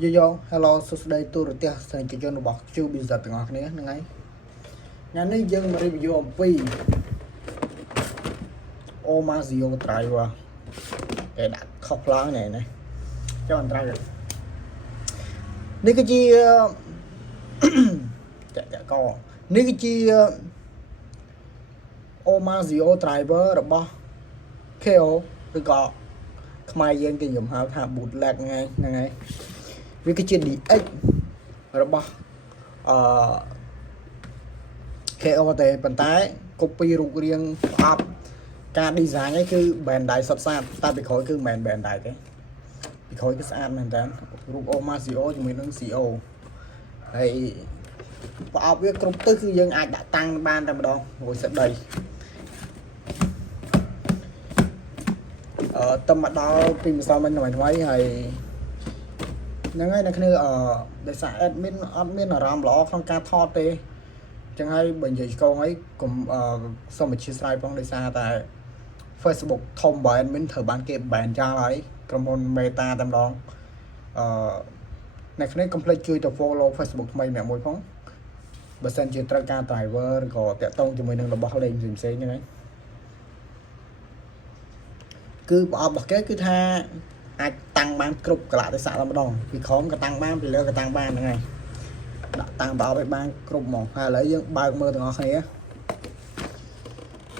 Yo, hello, so today to the test and you know about you is that ngọc này nè ngay. Nhà này dân mà review ông pi Omazio driver để đặt khóc lá này này cho anh driver. Ní cái chi chạy co. Ní cái chi Omazio driver rồi bo KO rồi có mai dân cái dùng hào thả bụt lạc ngay ngay với cái chuyện DX rồi bo KO thì bàn tay copy rụt riêng up ca design ấy cứ bàn đài sập sạt ta bị khối cứ màn bàn đài cái bị khối cái sàn màn tán rụt Omazio cho mình nó CO thì và biết công tư cứ dân ai đã tăng ban ra mà đâu ngồi sẽ đầy tâm mặt đó tìm sao mình nói mấy hay những cái nàyคือđể xã admin là làm lõ không ca thọ tê chẳng hay bệnh gì câu ấy cùng sau một chia sẻ phong để xa tại Facebook thông báo admin thử bán kịp bán ra lấy trong môn meta tầm đó này cái complete chui từ follow Facebook mày mẹ môi phóng bữa sen chưa tra ca driver có tẹt tông cho mình là bỏ lên dìm xe như này cứ bỏ cái cứ tha ai tăng ban cục cả lại tới xã làm đồng vì khóm cái tăng ban vì lỡ cái tăng ban này đã tăng bảo vệ ban cục mỏng hay lấy những bao mơ từ nó này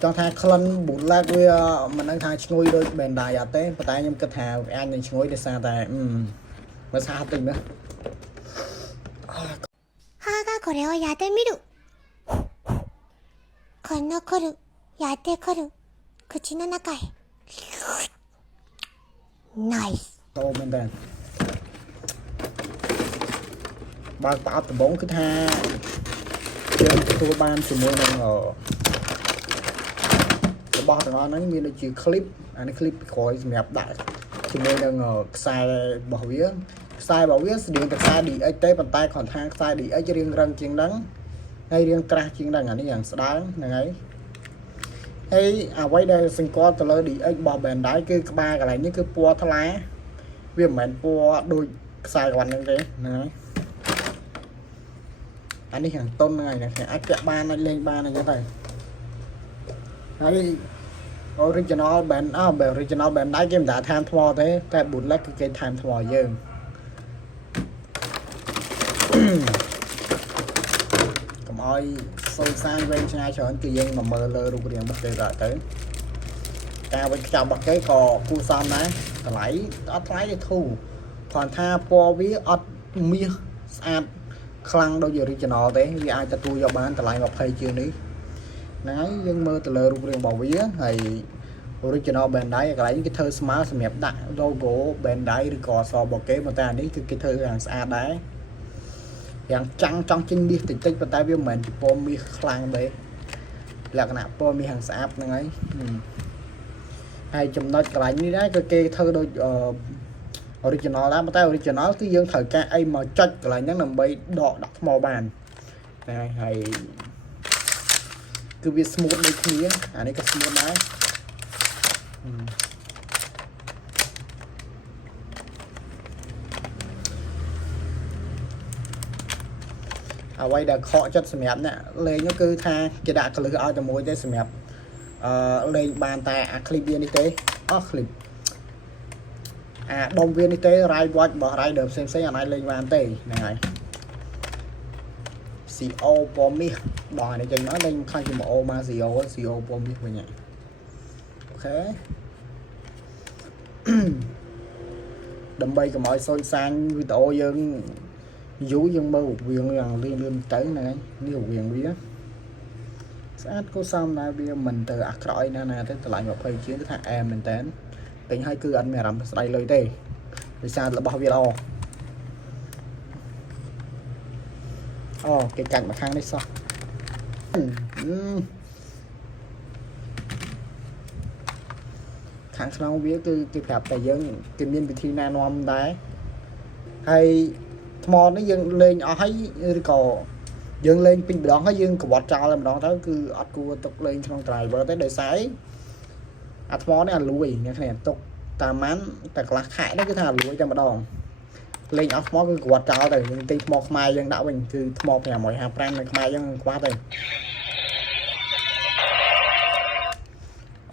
cho thay khăn bún lạc với mình đang thay ngôi đôi bền đài ở té và tay nhưng cái thà anh nên ngôi để xa tại mà xa tình nữa 母がこれをやってみる。この来る、やってくる、口の中へ。ナイス。 tô bên đây bao bảo từ 4 cứ tha trên thua ban từ môi năng ở bao từ nó như là chỉ clip anh clip khỏi mẹp đại từ môi năng ở sai bảo vía điện từ sai đi ấy tế bàn tay còn thang sai đi ấy cho riêng răng chiên đắng hay riêng tra chiên đắng anh ấy dạng đáng này ấy hay quay đây sinh có từ lời đi ấy bỏ bền đáy cứ ba cái này như cứ pua thà lá viêm mệt pua đôi sai còn như thế này anh đi hàng tôn này này ách chạm ba này lên ba này như thế này original bền original bền đáy game đã tham thua thế cái bún lách cái tham thua dương cầm ơi sôi sang bên ngay cho anh kia dân mà mơ lơ rụt riêng bắt chơi rồi tới cao với chào bật cái cò cu xong đấy lấy ớt lấy để thu còn tha po với ớt mía ăn khăn đâu giờ original thế vì ai ta tu cho bán ta lại ngọc hay chưa ní nãy dân mơ từ lơ rụt riêng bảo vía hay original bền đáy lấy cái thơ smart mẹp đại logo bền đáy đi cò so bọc kế mà ta ní cái thơ hàng xa đấy yang trăng trong chân đi tích tích và tay với mình po mi khlang đấy là cái nào po mi hàng sáp này ấy hay chùm nói cái như đấy cái kia thơ đôi original đó mà tay original cái dương thời ca ai mà chất lại những nằm bay đọ đặt màu bàn này hay cứ việc smooth đây kia này cái smooth đấy quay đã khó chất xem nè lên nó cứ tha cái đã có lựa ao cho môi để xem lên bàn tay clip viên y tế clip đồng viên y tế rai watch bỏ rai được xem anh ấy lên bàn tay này CO Pomi đòi này chừng nói lên khai cho một Omazio CO Pomi về nhà ok đầm bay của mọi xôi sang video dân dụ dân mơ một quyền rằng liên liên tới này nhiều quyền vía sát có xong này bây giờ mình từ acroy nè nè tới lại một hơi chiến cái thằng em mình đến tính hai cứ anh mẹ làm đây lời tê vì sao là bao video cái cảnh mà khang đấy sao khang xong vía cứ gặp tại dân kinh niên bị thi na nom đấy hay mò nó dừng lên ở thấy cò dừng lên pin đó nó dừng của bọt trào làm đó tới cứ ắt cua tục lên trong trời vừa tới đời sái mò này là lùi nghe này tục tà mán tại là khải đó cứ thà lùi cho mà đòn lên off mó cứ quạt trào rồi nhưng tí mò mai dân đã mình cứ mò nhà mỗi hàng brand này mai dân quá rồi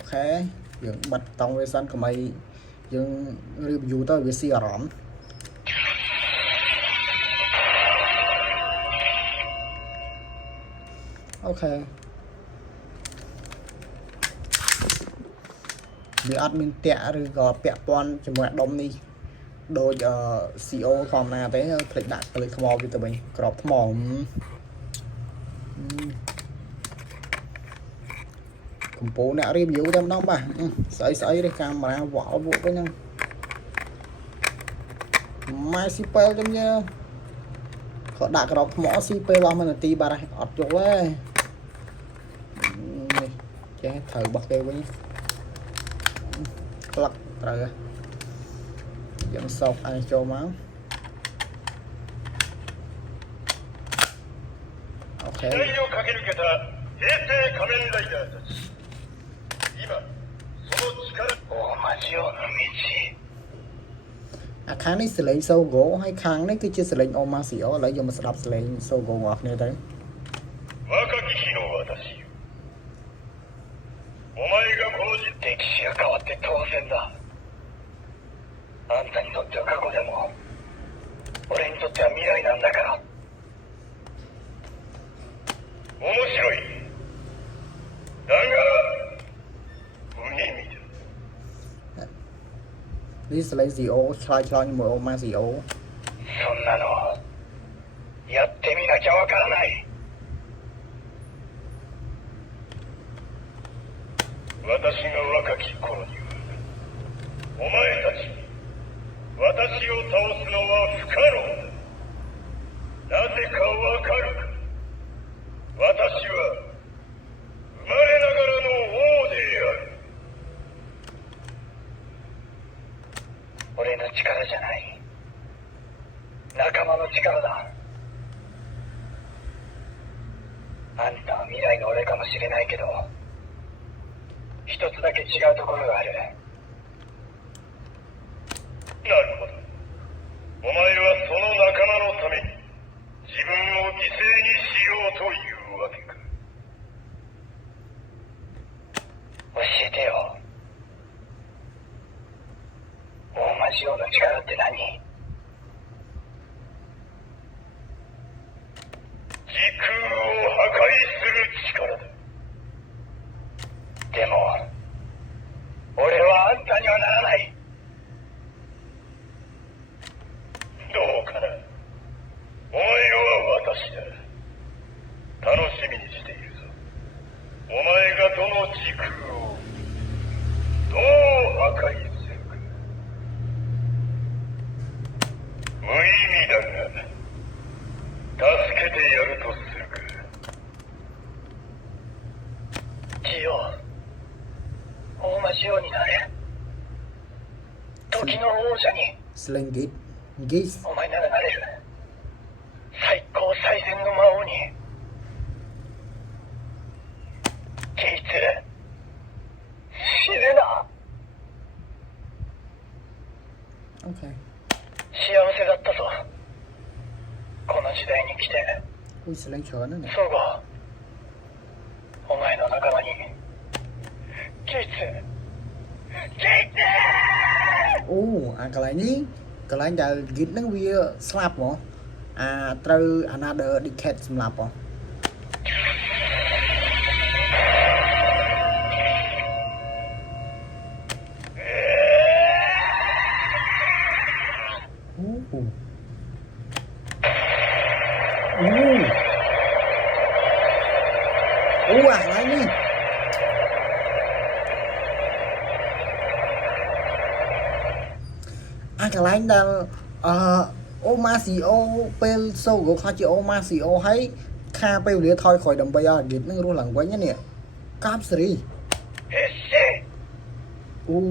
ok dựng bật tông về sân của mày dựng review tới về xì rõm ok vì admin tệ rồi gò pẹ pon cho mọi đông đi đôi CO phòng nào tới click đặt click mò với tụi mình crop mò cùng bố nè review trong đó mà sấy đây camera vỏ vụ với nhau mai shipper trong như họ đặt crop mỏ shipper lo mình tí bà đây ọt chỗ ấy chứ thử bật đây với lắc rồi dẫn sọc ai cho máu ok kháng này xử lý sâu gỗ hay kháng này cứ chưa xử lý ôm ma xỉu lấy dùng mà đập xử lý sâu gỗ ngọt này đấy お前がこの歴史が変わって当然だ。あんたにとっては過去でも俺にとっては未来なんだから面白いだが無意味だ。นี่xử lý gì ô choi choi như một ôm ma gì ô そんなのやってみなきゃわからない。私が若き頃にはお前たち私を倒すのは不可能だ。なぜかわかるか。私は生まれながらの王である。俺の力じゃない仲間の力だ。あんたは未来の俺かもしれないけど一つだけ違うところがある。なるほど。お前はその仲間のために自分を犠牲にしようというわけか。教えてよ。大魔ジオの力って何？時空を破壊する力だ。でも俺はあんたにはならない。どうかな。お前は私だ。楽しみにしているぞ。お前がどの時空をどう破壊するか。無意味だが助けてやるとするか。ジオ大魔ジオになれ。時の王者に。sling git gis お前ならなれる。最高最善の魔王に。ゲイツ死ぬな。 ok 幸せだったぞこの時代に来て。 ui sling chớn nữa nè ソゴお前の仲間にゲイツゲイツ ô cái này ní cái này là git nó vi slap hả trừ another decade slap hả cái này ní cái này là Omasio pel sâu của khai chị Omasio hay kha pel để thôi khỏi đầm bây giờ git nó luôn lần quấy nhá nè cáp sri u お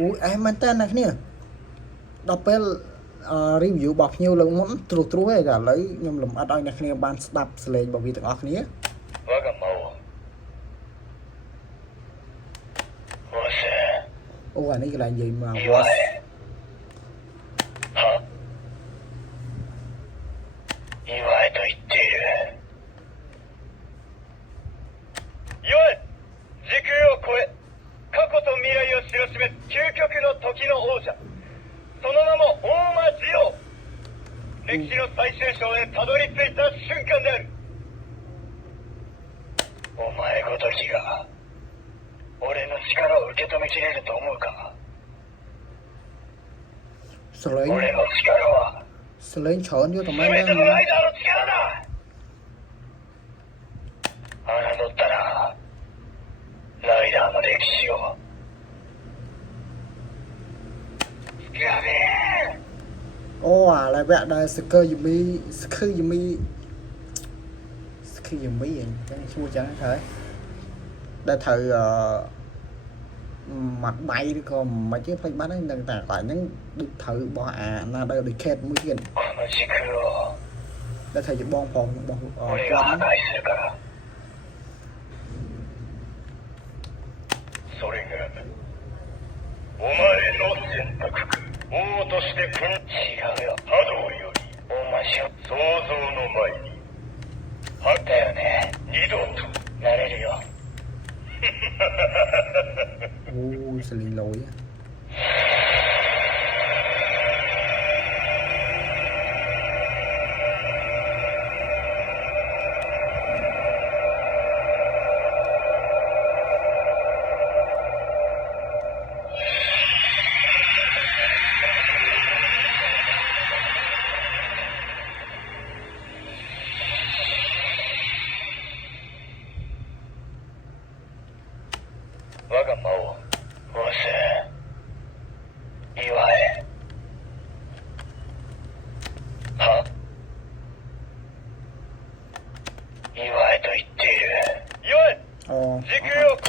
Ui em anh tên này nè đọc bên review bọc nhiều lần muốn trù trù ấy cả lấy nhưng lùm ở đây này ban đập lên bảo vì từng ọc nhé 我が魔王わせ Ủa này là gì mà 祝 was えは祝えと言っている祝え時空を超え過去と未来を知らしめ究極の時の王者その名も大間二郎歴史の最終章へたどり着いた瞬間であるお前ごときが俺の力を受け止めきれると思うか Sling 俺の力は Sling trốn vô tụi 全 mấy て đó のライダーの力だ侮ったらライダーの歴史をつかめ Ô à lại vẽ đây Sker Yumi Sker Yumi Sker Yumi vậy cái chua chẳng thấy đây thử mặt bay đi còn mà chứ phải bán ấy đừng tạc lại những đi thử bỏ na đây đi kẹt mới kiện この時空を đây thử bong phòng bong 俺が破 quán 壊するからそれがお前の選択か王として違うよ波動よりお前し想像の前にあったよね二度となれるよ Ôi xử lý lỗi á.我が魔王わせ祝えは祝えと言っている祝え Ồ 時空を嘘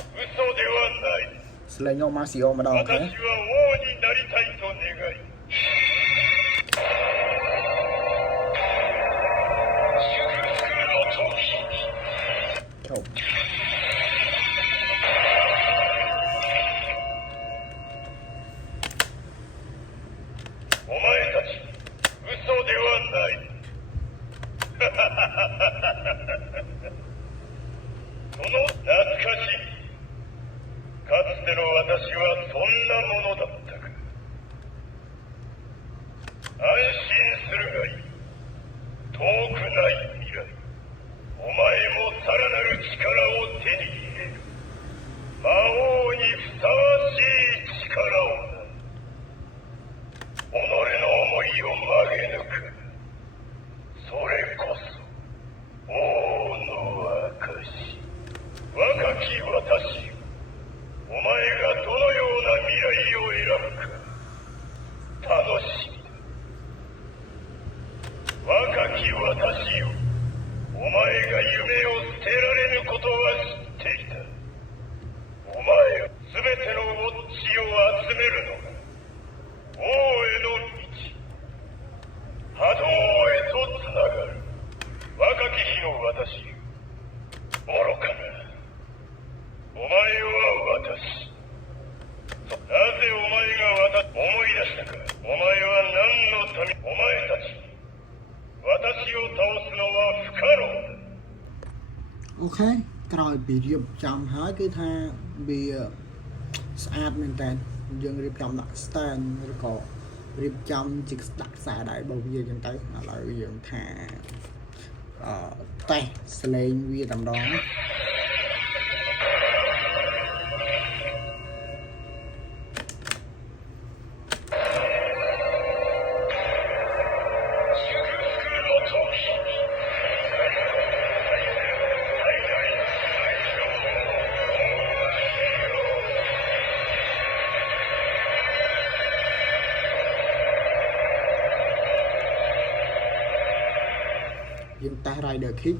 ではない xử lý nhau mà xì ô mà đâu 私は王 thế になりたいと願い祝福の時 Chậu お前たち嘘ではないその懐かしいかつての私はそんなものだったか安心するがいい遠くない未来お前もさらなる力を手に入れる魔王にふさわしい力をな己の思いを曲げ抜くそれこそ王の証若き私よお前がどのような未来を選ぶか楽しみだ若き私よお前が夢を捨てられぬことは知っていたお前よ全てのウォッチを集めるのが王への道波動へとつながる若き日の私よ愚かなお前は私なぜお前が思い出したかお前は何のためお前たち私を倒すのは不可能だ Okក្រោយពីរៀបចំហើយគឺថាវាស្អាតមែនតើយើងរៀបចំដាក់ stand ឬក៏រៀបចំជាដាក់ខ្សែដែរបើវាចឹងទៅឥឡូវយើងថាតេស្តសលេងវាតែម្ដង យើងតេស្ត Rider Kick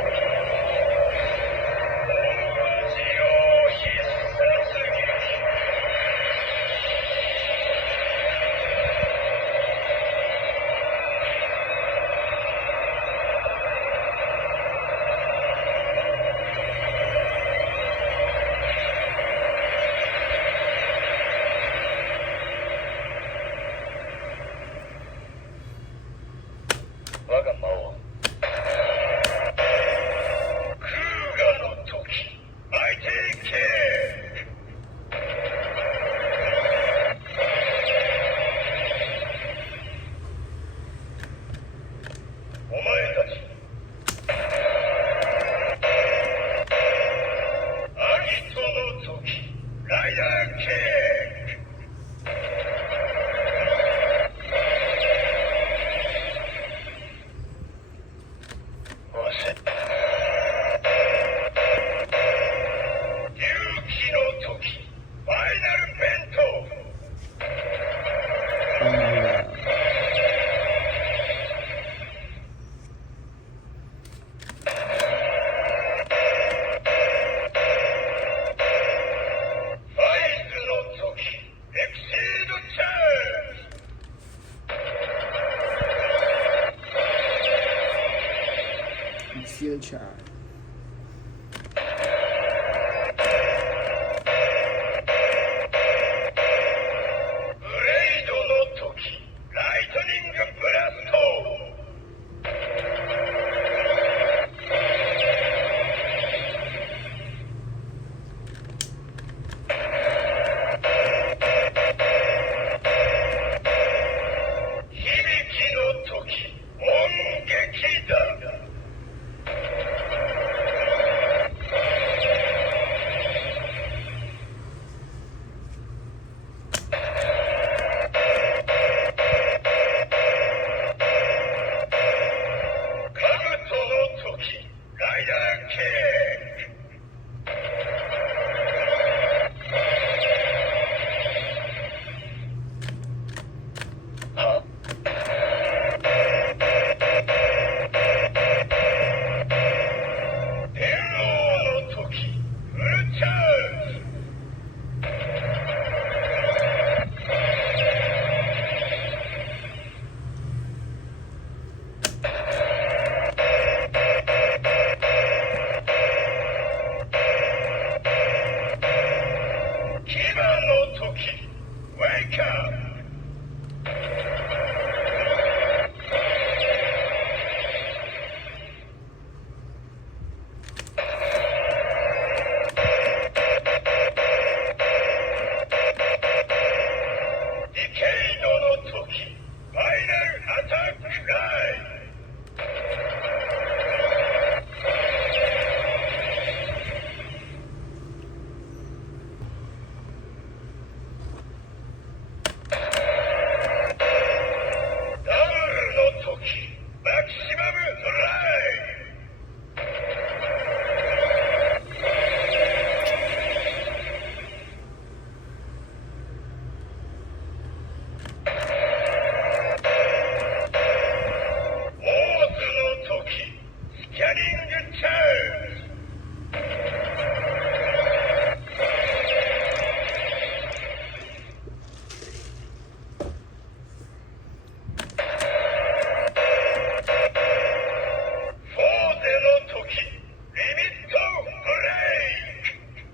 お future ブレイドの時ライトニングブラスト響きの時音撃だカブトの時ライダーケーは天王の時フルチャージ牙の時ウェイクアップディケイドの時ファイナルアタックライダブルの時マキシマムドライオーズの時スキャニングチャージフォーゼの時リミットブレイク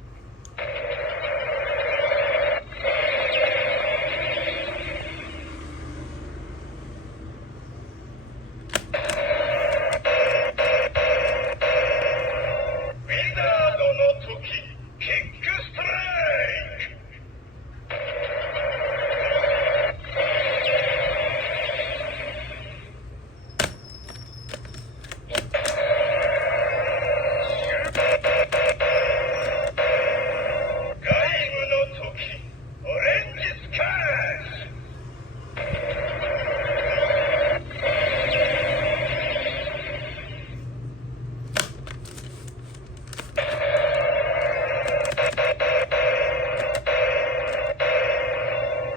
ウィザードの時キックストライクガイムの時オレンジスカッシュ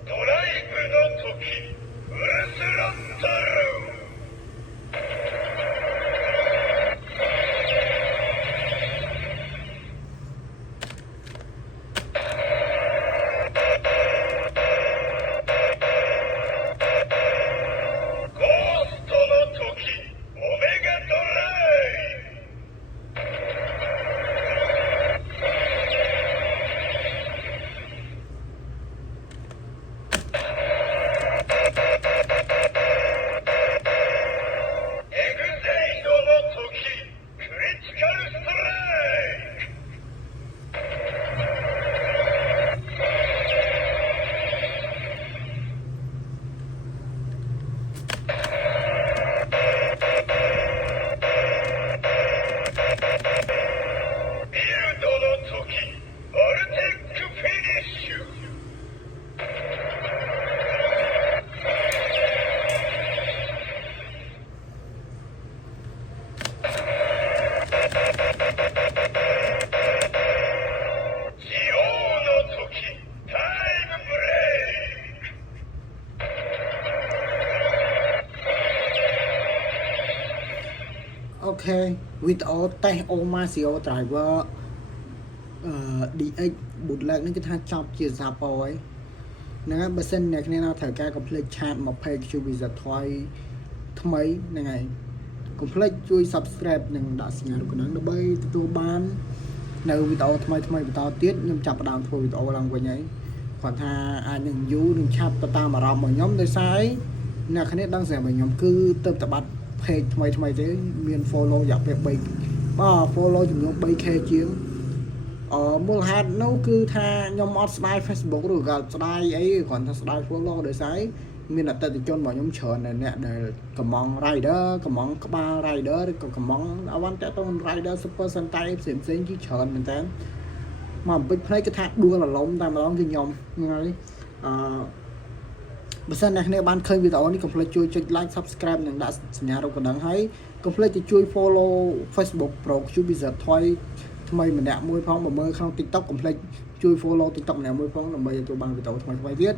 ドライブの時ウルスロットルゴーストの時オメガドライエグゼイドの時クリティカルストライクビルドの時ボルテックフィニッシュジオウの時タイムブレイク អូខេវីដេអូតេស្ត Omasio driver DX bootleg នេះគឺថាចប់ជាសាពរហ្នឹងហើយបើសិនអ្នកគ្នានៅត្រូវការ complete chat 20 QB ថ្មីហ្នឹងហើយ កុំភ្លេចជួយ subscribe និងដាក់សញ្ញារូបកណ្ដឹងដើម្បីទទួលបាននៅវីដេអូថ្មីបន្តទៀតខ្ញុំចាប់ផ្ដើមធ្វើវីដេអូឡើងវិញហើយគាត់ថាអាចនឹងយូរនឹងឆាប់ទៅតាមអារម្មណ៍របស់ខ្ញុំដោយសារអ្នកគ្នាដឹងស្រាប់របស់ខ្ញុំគឺទៅតែបាត់ page ថ្មីទេមាន follow រយៈពេល3បាទ follow ចំនួន 3k ជាងមូលហេតុនោះគឺថាខ្ញុំអត់ស្ដាយ Facebook ឬក៏ស្ដាយអីគ្រាន់តែស្ដាយ follow ដោយសារមានអតិថិជនរបស់ខ្ញុំច្រើនអ្នកដែលកំង rider កំងក្បាល rider ឬក៏កំងអវ៉ាន់តទៅ rider super sentai ផ្សេងជាច្រើនមែនតើមកបំពេញភ្នែកគឺថាដួលរលំតែម្ដងគឺខ្ញុំហ្នឹងហើយបើសិនអ្នកគ្នាបានឃើញវីដេអូនេះកុំភ្លេចជួយចុច like subscribe និងដាក់សញ្ញារូបកណ្ដឹងហើយកុំភ្លេចទៅជួយ follow Facebook Pro Cubizard ថ្មីម្នាក់មួយផងបើមើលក្នុង TikTok កុំភ្លេចជួយ follow TikTok ម្នាក់មួយផងដើម្បីទទួលបានវីដេអូថ្មីទៀត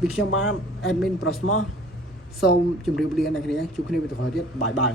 ពីខ្ញុំបាន admin Prosmo សូមជម្រាបលាអ្នកគ្នាជួបគ្នាវីដេអូទៀតបាយ